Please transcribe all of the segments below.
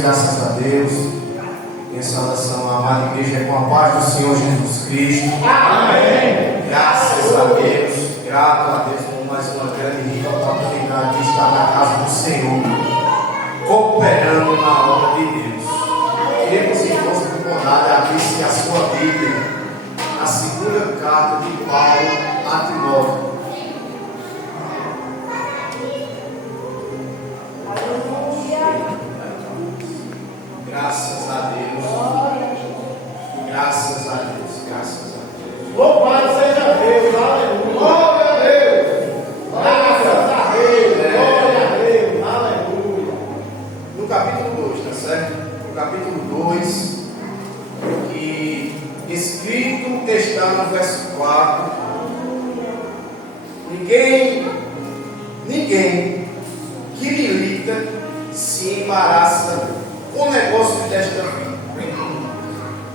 graças a Deus. Em saudação à amada igreja, com a paz do Senhor Jesus Cristo. Amém. Graças a Deus, grato a Deus por mais uma grande e rica oportunidade de estar na casa do Senhor, cooperando na obra de Deus. Queremos, irmãos, por bondade, abrir-se a sua Bíblia, a segunda carta de Paulo a Timóteo. Graças a Deus. Graças a Deus. Graças a Deus. Louvado seja Deus. Aleluia. Glória a Deus. Graças a Deus. Glória a Deus. Aleluia. No capítulo 2, tá certo? No capítulo 2, que escrito está no verso 4. Ninguém que milita se embaraça com o negócio desta vida,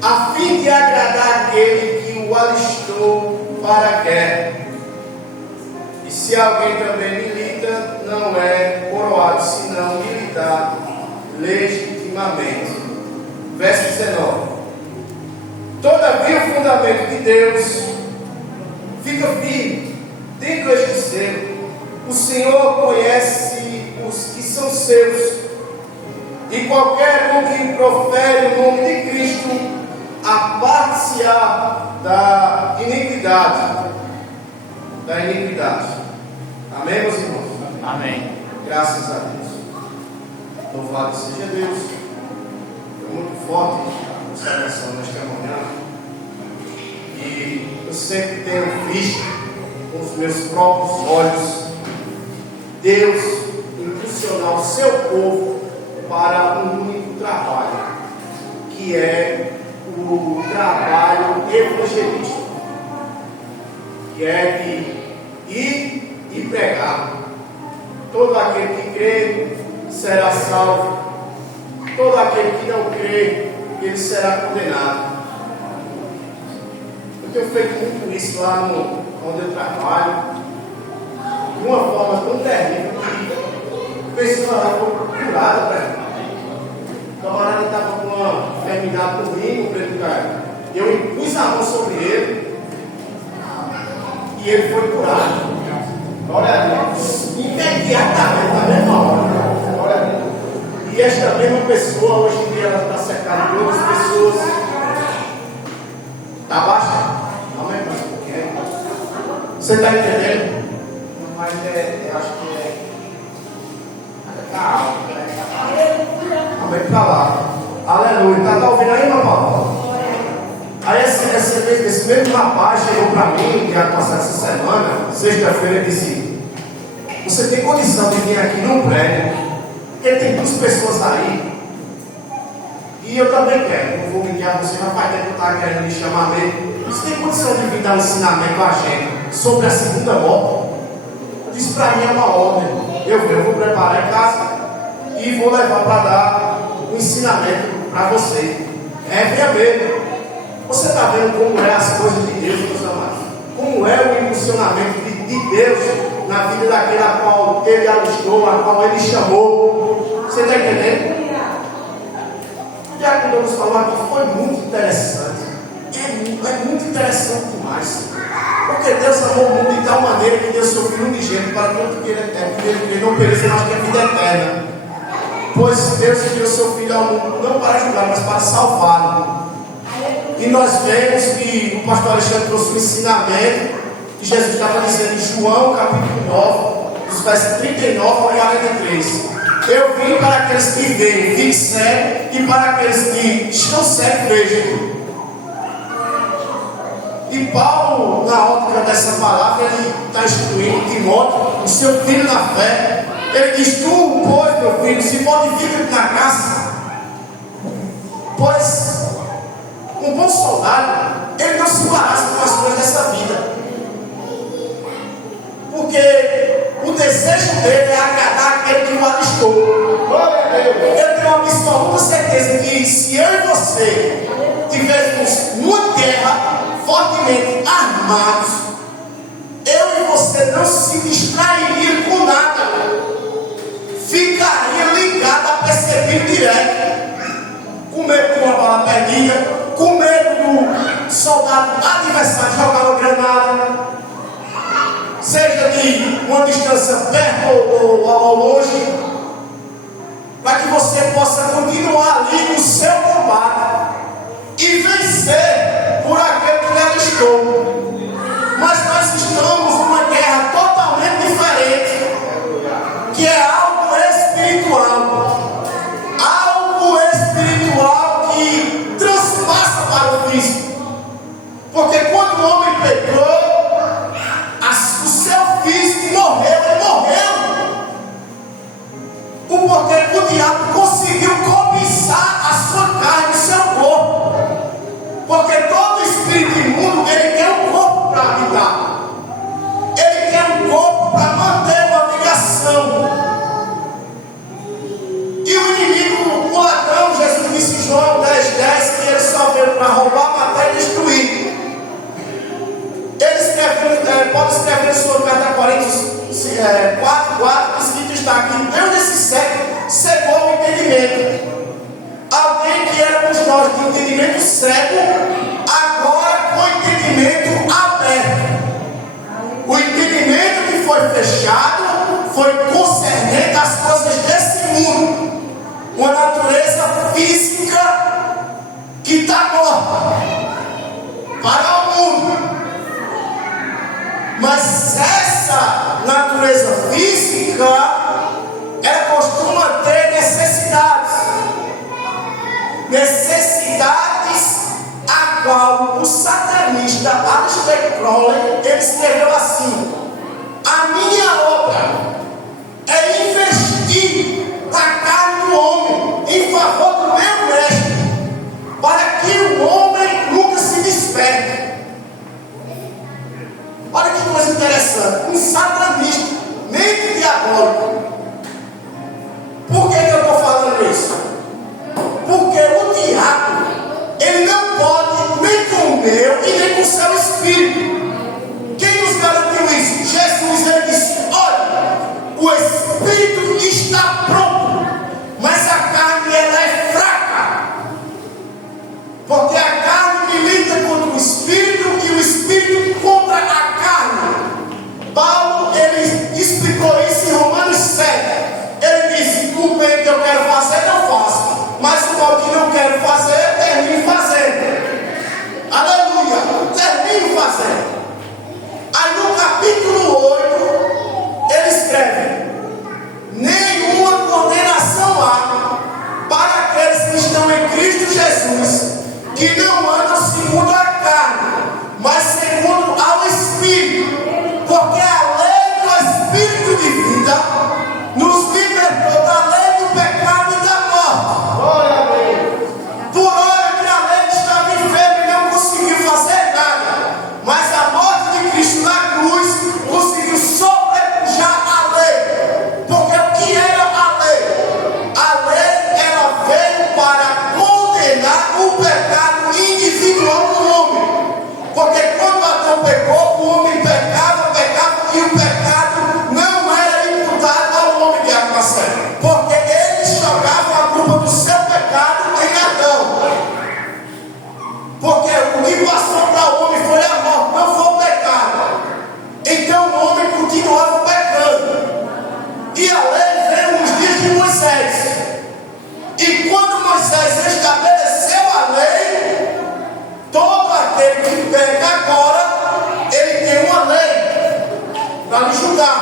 a fim de agradar aquele que o alistou para a guerra. E se alguém também milita, não é coroado, senão militar legitimamente. Verso 19. Todavia o fundamento de Deus fica firme dentro deste selo. O Senhor conhece os que são seus, e qualquer um que profere o nome de Cristo aparte-se-á da iniquidade. Amém, meus irmãos? Amém. Graças a Deus. Louvado seja Deus. Foi muito forte essa oração nesta manhã. E eu sempre tenho visto com os meus próprios olhos Deus impulsionar o seu povo para um único trabalho, que é o trabalho evangelístico, que é de ir e pregar. Todo aquele que crê será salvo, todo aquele que não crê, ele será condenado. Eu tenho feito muito isso lá onde eu trabalho, de uma forma tão terrível que a pessoa já foi curada, velho. O camarada estava com uma enfermidade comigo, eu impus a mão sobre ele e ele foi curado. Glória a Deus. Imediatamente, na mesma hora. Glória a Deus. E esta mesma pessoa, hoje em dia, ela está cercada de outras pessoas. Está baixa? Não é mais um pouquinho. Você está entendendo? Mas eu acho que está alto, né? Amém, para lá. Aleluia. Está ouvindo aí, meu Paulo? Aí esse mesmo rapaz chegou para mim, que ia passar essa semana, sexta-feira, e disse: você tem condição de vir aqui num prédio, porque tem duas pessoas aí, e eu também quero, não vou mentir a você, mas faz tempo que eu estava querendo me chamar mesmo. Você tem condição de vir dar um ensinamento a gente sobre a segunda morte? Isso para mim é uma ordem. Eu vou preparar em casa e vou levar para dar um ensinamento para você. Venha ver. Você está vendo como é as coisas de Deus, meus amados? Como é o impulsionamento de Deus na vida daquele a qual ele alistou, a qual ele chamou. Você está entendendo? O diácono nos falou aqui, foi muito interessante. É muito interessante demais. Porque Deus amou o mundo de tal maneira que deu seu Filho unigênito para todo que ele não pereça, mas que a vida eterna. Pois Deus enviou seu Filho ao mundo não para julgar, mas para salvá-lo. E nós vemos que o pastor Alexandre trouxe um ensinamento que Jesus estava dizendo em João capítulo 9, dos versos 39 ao 43. Eu vim para aqueles que veem, fiquem cegos, e para aqueles que estão cegos, vejam. E Paulo, na ótica dessa palavra, ele está instruindo Timóteo, o seu filho na fé. Ele diz: tu, pois, meu filho, se fortifica na graça, pois um bom soldado, ele não se embaraça com as coisas dessa vida, porque o desejo dele é agradar aquele que o alistou. Eu tenho uma absoluta certeza que se eu e você tivéssemos uma guerra fortemente armados, eu e você não se distrairia com nada, ficaria ligado a perceber direto. uma perninha, com medo do soldado adversário jogar uma granada, seja de uma distância perto ou longe, para que você possa continuar ali no seu combate e vencer por aquele que lhe alistou. Mas nós estamos numa guerra totalmente diferente, que é algo espiritual. Algo espiritual que transpassa para o físico. Porque quando o homem pecou, o seu físico morreu, ele morreu. Porque o diabo conseguiu cobiçar a sua carne, o seu corpo. Porque todo espírito imundo, ele quer um corpo para habitar. Ele quer um corpo para manter uma ligação. E o inimigo, o ladrão, Jesus disse em João 10:10, que ele só veio para roubar, matar e destruir. Ele escreve, pode escrever em sua carta a Coríntios 4:4, escrito está aqui: Deus nesse século cegou o entendimento. Alguém que éramos nós de entendimento cego, agora com entendimento aberto. O entendimento que foi fechado foi concernente às coisas desse mundo, uma natureza física que está morta para o mundo. Mas essa natureza física, ela costuma ter necessidades a qual o satanista Aleister Crowley, ele escreveu assim: a minha obra é investir na carne do homem em favor do meu mestre, para que o homem nunca se desperte. Olha que coisa interessante, um satanista, mente diabólica. Por que eu estou falando isso? Porque o diabo, ele não pode nem com o meu e nem com o seu espírito. Quem nos garantiu isso? Jesus, ele disse: olha, o espírito está pronto, mas a carne, ela é fraca. Porque a carne milita contra o espírito e o espírito contra a carne. Paulo, ele explicou isso em Romanos 7. Ele disse: o bem que eu quero fazer, não faço, mas o mal que não quero fazer, termino fazendo. Aleluia, termino fazendo. Aí no capítulo 8, ele escreve: nenhuma condenação há para aqueles que estão em Cristo Jesus, que não andam segundo a carne, mas segundo ao Espírito. Porque a lei do Espírito de vida nos libertou da lei do pecado e da morte. Por hora que a lei estava enferma e não conseguiu fazer nada, mas a morte de Cristo na cruz conseguiu sobrepujar a lei. Porque o que era a lei? A lei, ela veio para condenar o pecado individual do homem. Porque quando Adão pecou, o homem pecava e o pecado não era imputado ao homem de Armacém, porque eles jogavam a culpa do seu pecado em Adão. Porque o que passou para o homem foi a morte, não foi o pecado. Então o homem continuava pecando. E a lei veio nos dias de Moisés. E quando Moisés estabeleceu a lei, todo aquele que peca agora, ele tem uma lei para lhe julgar.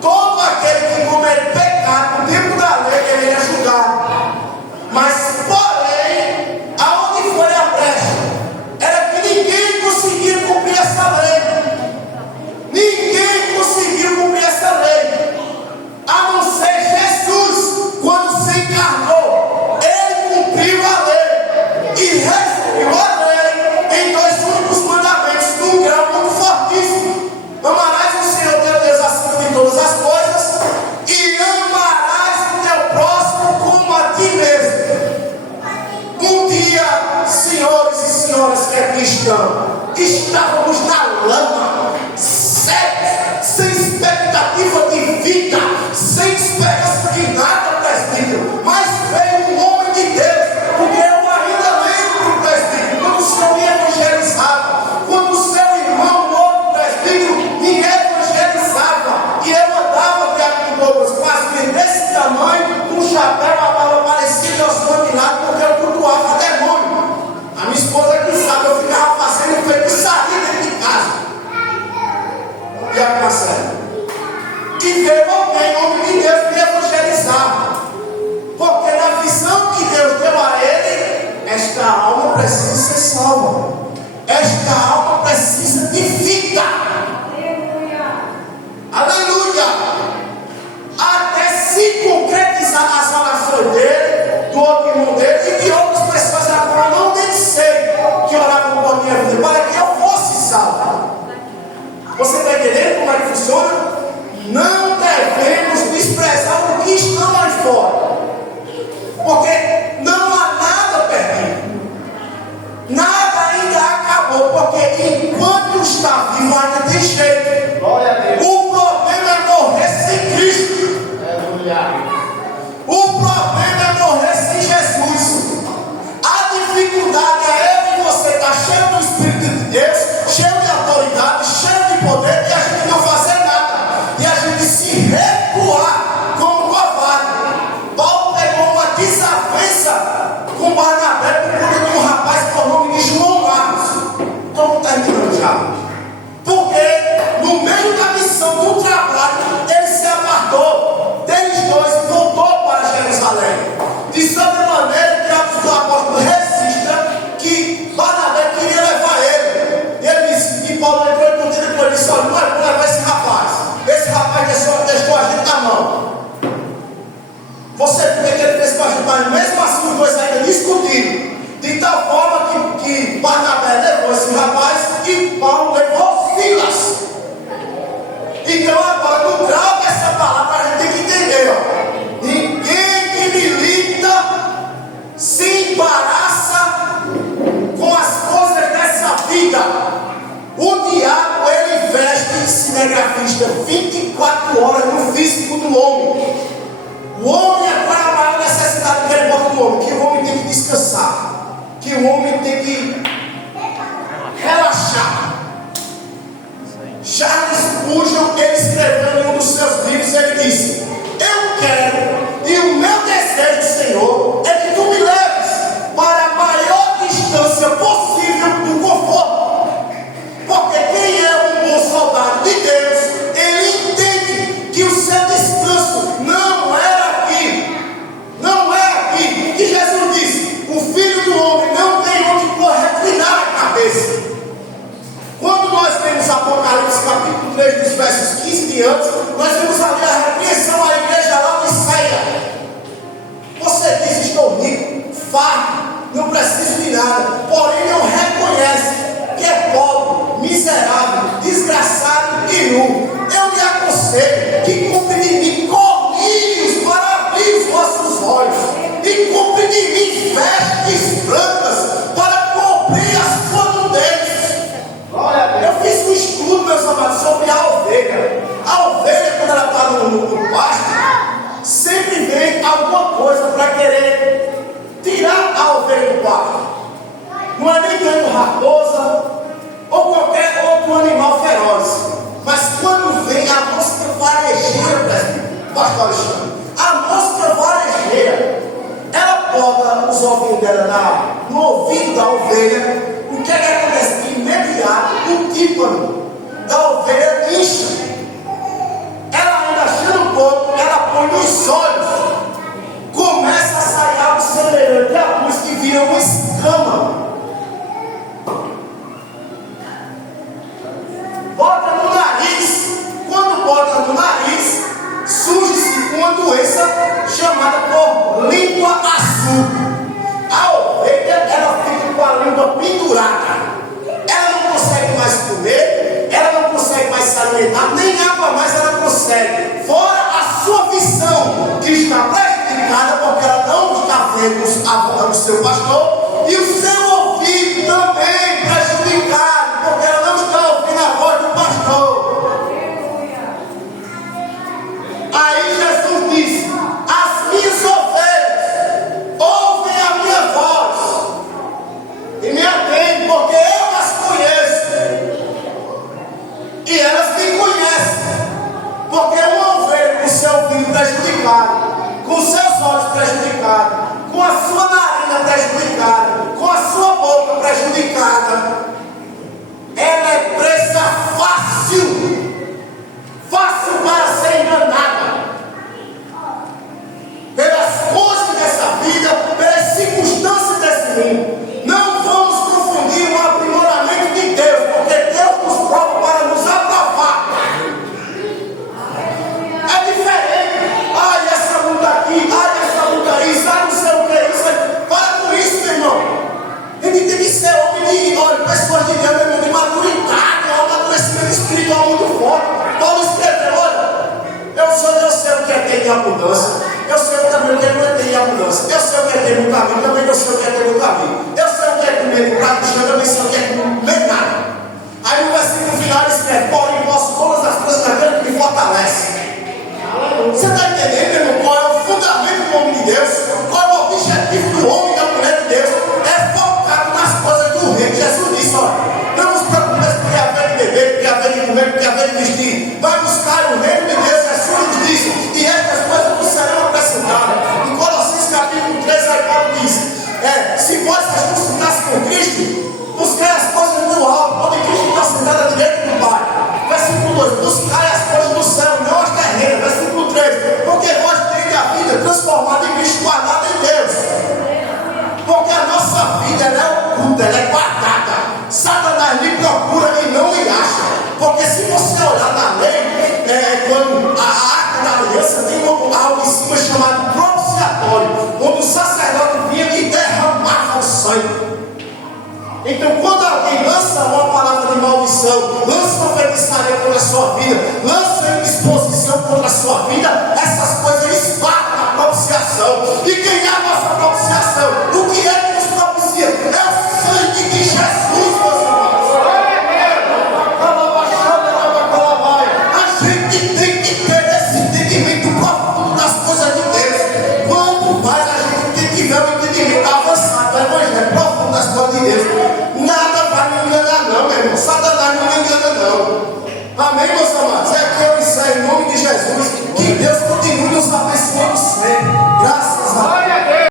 Todo aquele que comete pecado chapéu, a barba parecida aos milagres, porque eu cultuava demônio. A minha esposa que sabe, eu ficava fazendo feito sair dentro de casa. E a Marcela, que veio alguém, homem de Deus, me evangelizar. Porque na visão que Deus deu a ele, esta alma precisa ser salva. Esta alma precisa de vida. Aleluia! Até se concretizar as orações dele, do outro irmão dele e de outras pessoas agora não tem que ser que oravam por minha vida, para que eu fosse salvo. Você está entendendo como é que funciona? Não devemos desprezar o que estão lá fora, porque não há nada perdido, nada ainda acabou, porque enquanto está vivo ainda tem jeito. Glória a Deus. O problema é morrer sem Cristo. Aleluia. O problema é morrer sem Jesus. A dificuldade é eu e você estar cheio do Espírito de Deus, cheio de autoridade, cheio de poder, e a gente não fazer nada, e a gente se recuar como covarde. Paulo pegou uma desavença com Barnabé por conta de um rapaz por nome de João Marcos. Estamos terminando já. Porque no meio da missão do trabalho, ele se apartou deles dois e voltou para Jerusalém. De sobre maneira que o apóstolo registra que Barnabé queria levar ele. E ele disse, e Paulo entrou em contigo e disse: olha, não é para levar esse rapaz. Esse rapaz deixou a gente na mão. Você vê que ele fez com a gente, mas mesmo assim os dois ainda discutiram. De tal forma que Barnabé levou esse rapaz e Paulo levou Silas. Então agora, no grau dessa palavra, a gente tem que entender, ó. Ninguém que milita se embaraça com as coisas dessa vida. O diabo, ele veste cinegrafista 24 horas no físico do homem. O homem é para a maior necessidade que ele bota no homem, que o homem tem que descansar, que o homem tem que relaxar. Charles Spurgeon, ele escreveu em um dos seus livros, ele disse: eu quero, e o meu desejo, Senhor, é que tu me leves para a maior distância possível do conforto. Porque quem é um bom soldado de Deus, ele entende que o seu descanso não é aqui, que Jesus disse: o Filho do Homem não tem onde reclinar a cabeça. Quando nós vemos Apocalipse capítulo 3, dos versos 15 diante, nós vemos ali a repreensão à igreja lá de Ceia. Você diz: estou rico, farto, não preciso de nada, porém não reconhece que é pobre, miserável, desgraçado e nu. Eu lhe aconselho que compre de mim colírios para abrir os vossos olhos, e compre de mim vestes brancas para cobrir as suas nudez. Eu fiz um estudo, meus amados, sobre a ovelha. A ovelha, quando ela está no pasto, sempre vem alguma coisa para querer tirar a ovelha do pasto. Não é nem tanto raposa ou qualquer outro animal feroz, mas quando vem a mosca varejeira, pastor Alexandre, a mosca varejeira, ela bota os ovinhos dela no ouvido da ovelha. O que é que acontece? De imediato, o tímpano da ovelha incha. Ela ainda achando um pouco, ela põe nos olhos, começa a sair algo semelhante a luz que vira uma escama. Bota no nariz. Quando bota no nariz, surge-se uma doença chamada por língua azul. A ovelha, ela fica com a língua pendurada. Ela não consegue mais comer, ela não consegue mais se alimentar, nem água mais ela consegue. Fora a sua visão, que está prejudicada, porque ela não está vendo a voz do seu pastor, e o seu ouvido também prejudicado, porque ela não está ouvindo a voz do pastor. Aí Jesus disse: as minhas ovelhas ouvem a minha voz e me atendem, porque eu as conheço e elas me conhecem. Porque uma ovelha com seu ouvido prejudicado, com seus olhos prejudicada, com a sua boca prejudicada, ela é presa fácil para ser enganada pelas coisas dessa vida, pelas circunstâncias desse mundo. Não vamos confundir o aprimoramento de Deus, porque Deus nos prova para nos aprovar. É diferente. Ai, essa luta aqui, ai, essa luta isso, ai, não sei o que, isso aí. Para com isso, meu irmão. Ele tem que ser homem de, olha, pessoas de Deus, meu irmão, de maturidade, um amadurecimento espiritual muito forte. Paulo escreveu, olha, eu sei o que é ter abundância. Eu sei também o que é ter abundância. Eu sei o que é ter no caminho, também eu sei o que é ter no caminho. Eu sei o que é comer no prato de chão, também sei o que é comer nada. Aí no versículo final ele escreve, porém posso todas as coisas naquele que me fortalece. Você está entendendo, meu irmão, qual é o fundamento do homem de Deus? Qual é o objetivo do homem e da mulher de Deus? É focado nas coisas do reino. Jesus disse, olha, não nos preocupemos com o que é haver de beber, com o que é haver de comer, com o que é haver de vestir. Vai buscar o reino de Deus, é sua justiça, e estas coisas não serão acrescentadas. Em Colossenses capítulo 3, aí Paulo diz, se vós ressuscitasse com Cristo, buscai as coisas do alto, onde Cristo está sentado à direita do Pai. Versículo 2, buscai as coisas do céu, não as terrenas. Versículo 3, porque vós tendes a vida transformada em Cristo, guardada em Deus. Porque a nossa vida ela é oculta, ela é guardada. Satanás lhe procura e não lhe acha. Porque se você olhar na lei, quando a arca da aliança tem algo em cima chamado propiciatório, onde o sacerdote vinha e derramava o sangue. Então, quando alguém lança uma palavra de maldição, lança uma feitiçaria contra a sua vida, lança